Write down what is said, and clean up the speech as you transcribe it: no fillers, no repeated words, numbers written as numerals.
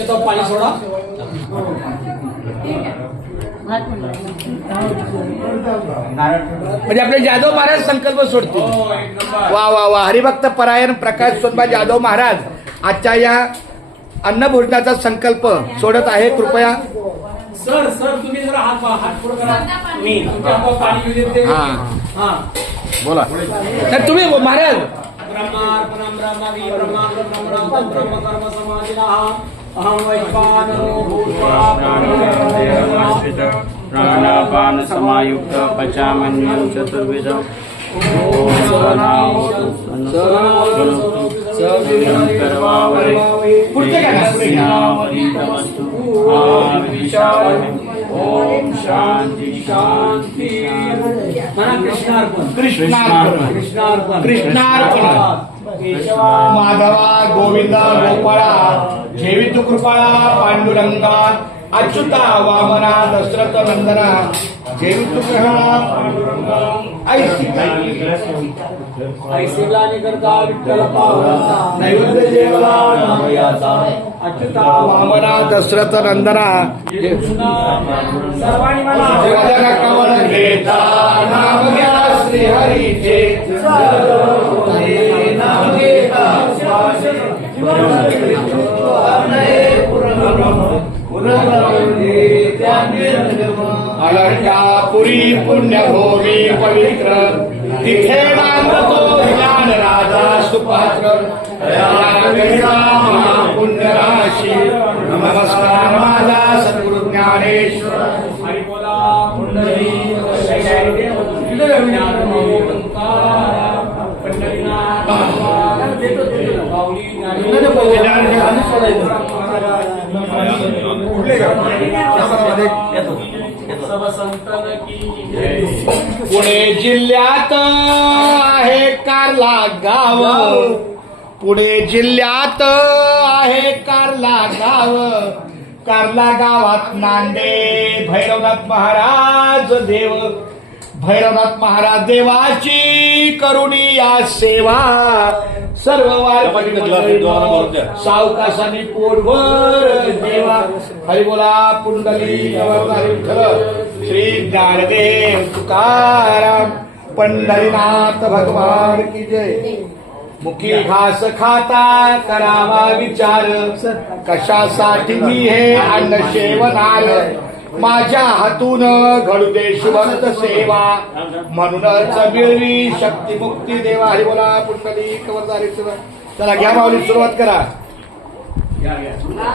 येतो पाणी सोडा. म्हणजे आपले जाधव महाराज संकल्प सोडतील. वा वा वा. हरिभक्त परायण प्रकाश सोनबा जाधव महाराज आजच्या या अन्नभोजनाचा संकल्प सोडत आहे. कृपया सर तुम्ही जरा हात पुढे करा. मी तुमच्या हातावर पाणी घेऊ देते. हा बोला. तर तुम्ही महाराज ब्रह्मार्पणं ब्रह्मवी ब्रह्मार्पणं ब्रह्म कर्म समाधिनः अहं वैश्वानरो भूत्वा प्राणापान समायुक्त पचामन्यं चतुर्विधम् ओम शांति शांति. कृष्णार्पण. माधवा गोविंदा गोपाळा जेवी तू कृपाळा पांडुरंगा अच्युता वामना दशरथ नंदना जेवी तू ग्रहणा पांडुरंगा ऐसे ग्लानी करता विठ्ठल पावता नैवेद्य जेवला नामयाचा अच्युता वामना दशरथ नंदना सर्वांनी मला देवाला कवळ घेता नाम घ्या श्री हरीचे नाम घेता अलंकापुरी पुण्यभूमी पवित्र तिथे नांदतो ज्ञान राजा सुपात्र पुण्यराशी. नमस्कार माझा सद्गुरु ज्ञानेश्वर. हरिबोला पुंडली पुणे जिल्ह्यात आहे कार्ला गाव. पुणे जिल्ह्यात आहे कार्ला गाव. कार्ला गावात नांदे भैरवनाथ महाराज देव. भैरवनाथ महाराज देवाची करुणी या सेवा. सर्व सावकाशाने पोटभर देवा. हरिबोला पुंडली श्री ज्ञानदेव तुकाराम पंढरीनाथ भगवान की जय. मुखी घास खाता करावा विचार कशासाठी मी हे अन्न सेवनार. माझ्या हातून घडू दे शुभंत सेवा म्हणूनच मिळवी शक्ती मुक्ती देवा. हरिबोला पुंडली कवरदारी. चला घ्या माऊली सुरुवात करा.